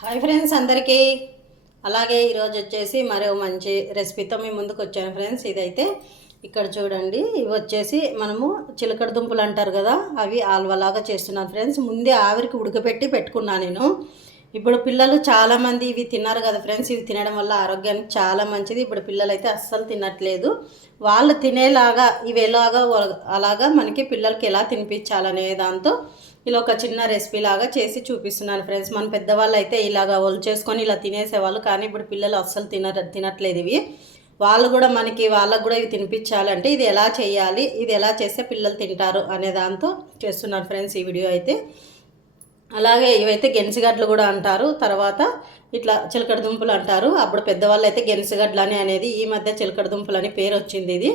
Hi friends అందరికీ. అలాగే ఈరోజు వచ్చేసి మరో మంచి రెసిపీతో మీ ముందుకు వచ్చాను ఫ్రెండ్స్ ఇదైతే ఇక్కడ చూడండి. ఇవి వచ్చేసి మనము చిలకడ దుంపలు అంటారు కదా అవి ఆల్వలాగా చేస్తున్నాను ఫ్రెండ్స్ ముందే ఆవిరికి ఉడకపెట్టి పెట్టుకున్నాను నేను. ఇప్పుడు పిల్లలు చాలామంది ఇవి తిన్నారు కదా ఫ్రెండ్స్ ఇవి తినడం వల్ల ఆరోగ్యానికి చాలా మంచిది. ఇప్పుడు పిల్లలు అయితే అస్సలు తినట్లేదు. వాళ్ళు తినేలాగా ఇవి ఎలాగా అలాగా మనకి పిల్లలకి ఎలా తినిపించాలనే దాంతో ఇలా ఒక చిన్న రెసిపీ లాగా చేసి చూపిస్తున్నాను ఫ్రెండ్స్. మన పెద్దవాళ్ళు అయితే ఇలాగా చేసుకొని ఇలా తినేసేవాళ్ళు. కానీ ఇప్పుడు పిల్లలు అస్సలు తిన తినట్లేదు ఇవి. వాళ్ళు కూడా మనకి వాళ్ళకు కూడా ఇవి తినిపించాలంటే ఇది ఎలా చేయాలి ఇది ఎలా చేస్తే పిల్లలు తింటారు అనే దాంతో చేస్తున్నాను ఫ్రెండ్స్ ఈ వీడియో అయితే. అలాగే ఇవైతే గెన్సిగడ్డలు కూడా అంటారు. తర్వాత ఇట్లా చిలకడ దుంపలు అంటారు. అప్పుడు పెద్దవాళ్ళు అయితే గెన్సిగడ్డలు అని అనేది ఈ మధ్య చిలకడ దుంపలు అని పేరు వచ్చింది ఇది.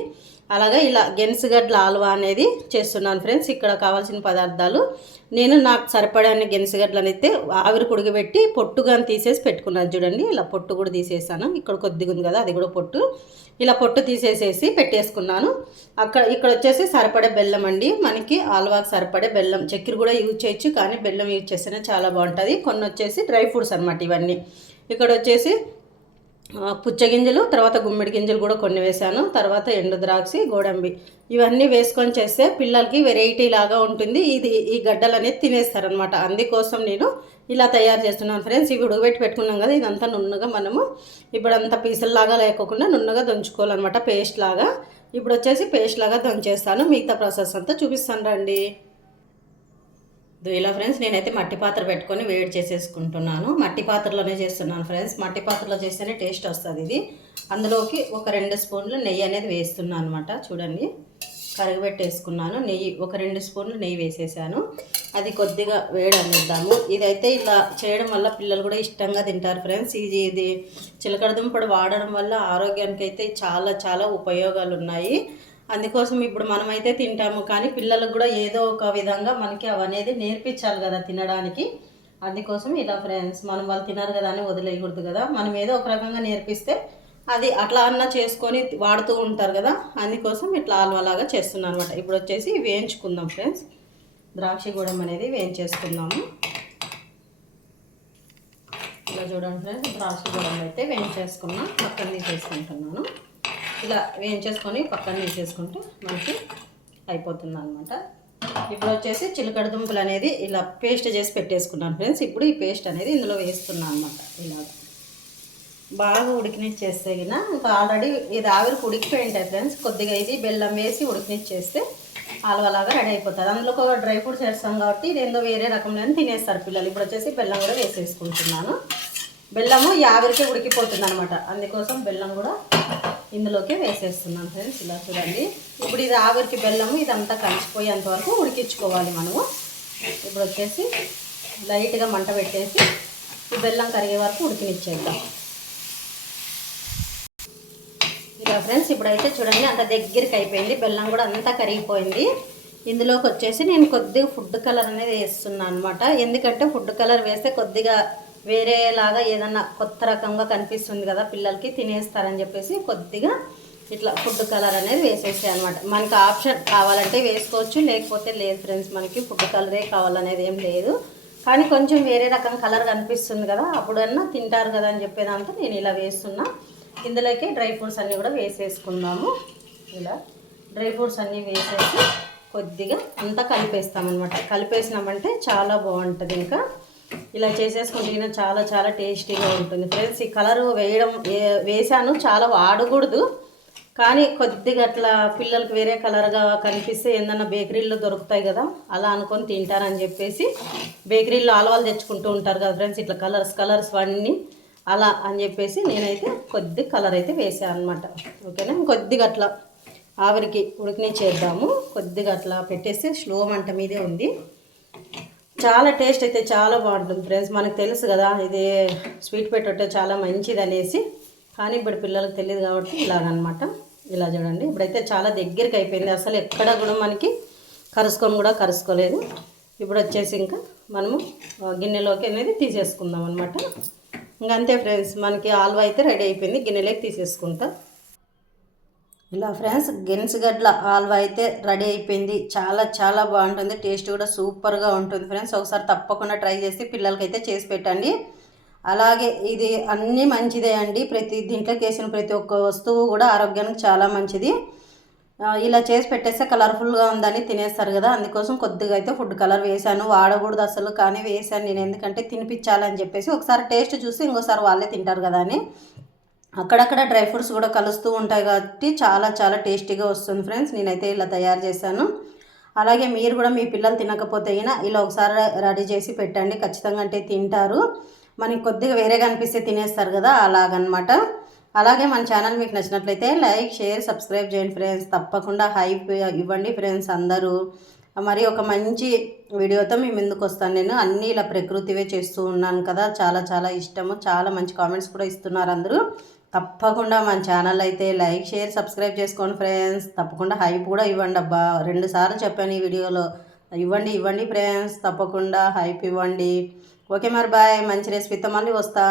అలాగే ఇలా గెన్సిగడ్డల ఆల్వా అనేది చేస్తున్నాను ఫ్రెండ్స్. ఇక్కడ కావాల్సిన పదార్థాలు నేను నాకు సరిపడాన్ని గెన్సిగడ్డలను అయితే ఆవిరి కుడిగబెట్టి పొట్టుగా తీసేసి పెట్టుకున్నాను చూడండి. ఇలా పొట్టు కూడా తీసేసాను. ఇక్కడ కొద్దిగా ఉంది కదా అది కూడా పొట్టు. ఇలా పొట్టు తీసేసేసి పెట్టేసుకున్నాను. అక్కడ ఇక్కడ వచ్చేసి సరిపడే బెల్లం అండి. మనకి ఆల్వాకి సరిపడే బెల్లం చక్కెర కూడా యూజ్ చేయొచ్చు కానీ బెల్లం యూజ్ చేస్తేనే చాలా బాగుంటుంది. కొన్ని వచ్చేసి డ్రై ఫ్రూట్స్ అనమాట ఇవన్నీ. ఇక్కడ వచ్చేసి పుచ్చగింజలు తర్వాత గుమ్మిడి గింజలు కూడా కొన్ని వేశాను. తర్వాత ఎండు ద్రాక్షి గోడంబి. ఇవన్నీ వేసుకొని చేస్తే పిల్లలకి వెరైటీ లాగా ఉంటుంది. ఇది ఈ గడ్డలు అనేది తినేస్తారనమాట అందుకోసం నేను ఇలా తయారు చేస్తున్నాను ఫ్రెండ్స్ ఇవి ఉడకబెట్టి పెట్టుకున్నాం కదా ఇదంతా నున్నగా మనము ఇప్పుడు అంత పీసుల్లాగా లేకోకుండా నున్నగా దంచుకోవాలన్నమాట పేస్ట్ లాగా. ఇప్పుడు వచ్చేసి పేస్ట్ లాగా దంచేస్తాను. మిగతా ప్రాసెస్ అంతా చూపిస్తాను రండి. ఇలా ఫ్రెండ్స్ నేనైతే మట్టి పాత్ర పెట్టుకొని వేడి చేసేసుకుంటున్నాను. మట్టి పాత్రలోనే చేస్తున్నాను ఫ్రెండ్స్. మట్టి పాత్రలో చేస్తేనే టేస్ట్ వస్తుంది ఇది. అందులోకి ఒక రెండు స్పూన్లు నెయ్యి అనేది వేస్తున్నాను అనమాట చూడండి. కరగబెట్టేసుకున్నాను నెయ్యి ఒక రెండు స్పూన్లు నెయ్యి వేసేసాను. అది కొద్దిగా వేడి అనిద్దాము. ఇదైతే ఇలా చేయడం వల్ల పిల్లలు కూడా ఇష్టంగా తింటారు ఫ్రెండ్స్. ఇది ఇది చిలకడ దుంపడు వాడడం వల్ల ఆరోగ్యానికి అయితే చాలా చాలా ఉపయోగాలు ఉన్నాయి అందుకోసం ఇప్పుడు మనమైతే తింటాము కానీ పిల్లలకు కూడా ఏదో ఒక విధంగా మనకి అవనేది నేర్పించాలి కదా తినడానికి. అందుకోసం ఇలా ఫ్రెండ్స్ మనం వాళ్ళు తినరు కదా అని వదిలేయకూడదు కదా. మనం ఏదో ఒక రకంగా నేర్పిస్తే అది అట్లా అన్న చేసుకొని వాడుతూ ఉంటారు కదా. అందుకోసం ఇట్లా ఆల్వాలాగా చేస్తున్నాను అనమాట ఇప్పుడు వచ్చేసి వేయించుకుందాం ఫ్రెండ్స్ ద్రాక్ష గూడెం అనేది వేయించేసుకుందాము. ఇలా చూడండి ఫ్రెండ్స్ ద్రాక్ష గూడెం అయితే వేయించేసుకున్నా పక్కన తీసేసుకుంటున్నాను. ఇలా వేయించేసుకొని పక్కన వేసేసుకుంటే మనకి అయిపోతుంది అనమాట ఇప్పుడు వచ్చేసి చిలకడ దుంపలు అనేది ఇలా పేస్ట్ చేసి పెట్టేసుకున్నాను ఫ్రెండ్స్. ఇప్పుడు ఈ పేస్ట్ అనేది ఇందులో వేస్తున్నాను అనమాట ఇలాగ బాగా ఉడికినిచ్చేస్తే గిన ఇంకా ఆల్రెడీ ఇది ఆవిరికి ఉడికిపోయి ఉంటాయి ఫ్రెండ్స్. కొద్దిగా ఇది బెల్లం వేసి ఉడికినిచ్చేస్తే ఆలువలాగా రెడీ అయిపోతుంది. అందులో ఒక డ్రై ఫ్రూట్స్ వేస్తాం కాబట్టి ఇది వేరే రకంలో తినేస్తారు పిల్లలు. ఇప్పుడు వచ్చేసి బెల్లం కూడా వేసేసుకుంటున్నాను. బెల్లము ఈ ఆవిరికే ఉడికిపోతుంది అనమాట అందుకోసం బెల్లం కూడా ఇందులోకి వేసేస్తున్నాం ఫ్రెండ్స్ ఇలా చూడండి. ఇప్పుడు ఇది ఆవిరికి బెల్లము ఇదంతా కలిసిపోయేంత వరకు ఉడికించుకోవాలి మనము. ఇప్పుడు వచ్చేసి లైట్గా మంట పెట్టేసి ఈ బెల్లం కరిగే వరకు ఉడికినిచ్చేద్దాం. ఇలా ఫ్రెండ్స్ ఇప్పుడైతే చూడండి అంత దగ్గరికి అయిపోయింది. బెల్లం కూడా అంతా కరిగిపోయింది. ఇందులోకి వచ్చేసి నేను కొద్దిగా ఫుడ్ కలర్ అనేది వేస్తున్నాను అనమాట ఎందుకంటే ఫుడ్ కలర్ వేస్తే కొద్దిగా వేరేలాగా ఏదన్నా కొత్త రకంగా కనిపిస్తుంది కదా పిల్లలకి తినేస్తారని చెప్పేసి కొద్దిగా ఇట్లా ఫుడ్ కలర్ అనేది వేసేసాయి అనమాట మనకి ఆప్షన్ కావాలంటే వేసుకోవచ్చు లేకపోతే లేదు ఫ్రెండ్స్ మనకి ఫుడ్ కలరే కావాలనేది ఏం లేదు. కానీ కొంచెం వేరే రకం కలర్ కనిపిస్తుంది కదా అప్పుడన్నా తింటారు కదా అని చెప్పేదాంతో నేను ఇలా వేస్తున్నా. ఇందులోకి డ్రై ఫ్రూట్స్ అన్నీ కూడా వేసేసుకుందాము. ఇలా డ్రై ఫ్రూట్స్ అన్నీ వేసేసి కొద్దిగా అంతా కలిపేస్తామన్నమాట. కలిపేసినామంటే చాలా బాగుంటుంది ఇంకా. ఇలా చేసేసుకుంటే చాలా చాలా టేస్టీగా ఉంటుంది. ఫ్రెండ్స్ ఈ కలర్ వేయడం వే- వేసాను చాలా వాడకూడదు. కానీ కొద్దిగా అట్లా పిల్లలకి వేరే కలర్గా కనిపిస్తే ఏందన్నా బేకరీల్లో దొరుకుతాయి కదా అలా అనుకొని తింటారని చెప్పేసి బేకరీల్లో ఆలవాళ్ళు తెచ్చుకుంటూ ఉంటారు కదా ఫ్రెండ్స్ ఇట్లా కలర్స్ కలర్స్ అన్నీ అలా అని చెప్పేసి నేనైతే కొద్ది కలర్ అయితే వేసాను అనమాట ఓకేనా? కొద్దిగా అట్లా ఆవిరికి ఉడికినిచ్చేద్దాము. కొద్దిగా అట్లా పెట్టేసి స్లో మంట మీదే ఉంది. చాలా టేస్ట్ అయితే చాలా బాగుంటుంది ఫ్రెండ్స్. మనకు తెలుసు కదా ఇది స్వీట్ పెట్టొట్టే చాలా మంచిది అనేసి కానీ ఇప్పుడు పిల్లలకు తెలియదు కాబట్టి ఇలాగనమాట. ఇలా చూడండి. ఇప్పుడైతే చాలా దగ్గరికి అయిపోయింది. అసలు ఎక్కడ కూడా మనకి కరుసుకొని కూడా కరుసుకోలేదు. ఇప్పుడు వచ్చేసి ఇంకా మనము గిన్నెలోకి అనేది తీసేసుకుందాం అనమాట ఇంకా అంతే ఫ్రెండ్స్. మనకి ఆల్వా అయితే రెడీ అయిపోయింది. గిన్నెలోకి తీసేసుకుంటాం. ఇలా ఫ్రెండ్స్ గెన్స్గడ్ల ఆల్వా అయితే రెడీ అయిపోయింది. చాలా చాలా బాగుంటుంది. టేస్ట్ కూడా సూపర్గా ఉంటుంది ఫ్రెండ్స్. ఒకసారి తప్పకుండా ట్రై చేసి పిల్లలకైతే చేసి పెట్టండి. అలాగే ఇది అన్నీ మంచిదే అండి. ప్రతి దీంట్లోకి వేసిన ప్రతి ఒక్క వస్తువు కూడా ఆరోగ్యానికి చాలా మంచిది. ఇలా చేసి పెట్టేస్తే కలర్ఫుల్గా ఉందని తినేస్తారు కదా. అందుకోసం కొద్దిగా అయితే ఫుడ్ కలర్ వేశాను. వాడకూడదు అసలు కానీ వేశాను నేను. ఎందుకంటే తినిపించాలని చెప్పేసి ఒకసారి టేస్ట్ చూసి ఇంకోసారి వాళ్ళే తింటారు కదా అని. అక్కడక్కడ డ్రై ఫ్రూట్స్ కూడా కలుస్తూ ఉంటాయి కాబట్టి చాలా చాలా టేస్టీగా వస్తుంది ఫ్రెండ్స్. నేనైతే ఇలా తయారు చేశాను. అలాగే మీరు కూడా మీ పిల్లలు తినకపోతే అయినా ఇలా ఒకసారి రెడీ చేసి పెట్టండి. ఖచ్చితంగా అంటే తింటారు. మనకి కొద్దిగా వేరేగా అనిపిస్తే తినేస్తారు కదా అలాగనమాట. అలాగే మన ఛానల్ మీకు నచ్చినట్లయితే లైక్ షేర్ సబ్స్క్రైబ్ చేయండి ఫ్రెండ్స్. తప్పకుండా హైప్ ఇవ్వండి ఫ్రెండ్స్ అందరూ. మరి ఒక మంచి వీడియోతో మీ ముందుకు వస్తాను నేను. అన్నీ ఇలా ప్రకృతివే చేస్తూ ఉన్నాను కదా చాలా చాలా ఇష్టము. చాలా మంచి కామెంట్స్ కూడా ఇస్తున్నారు అందరూ. తప్పకుండా మన ఛానల్ అయితే లైక్ షేర్ సబ్స్క్రైబ్ చేసుకోండి ఫ్రెండ్స్ తప్పకుండా హైప్ కూడా ఇవ్వండి అబ్బా. రెండు సార్లు చెప్పాను ఈ వీడియోలో ఇవ్వండి ఇవ్వండి ఫ్రెండ్స్ తప్పకుండా హైప్ ఇవ్వండి. ఓకే మరి బాయ్ మంచి రెసిపీతో మళ్ళీ వస్తా.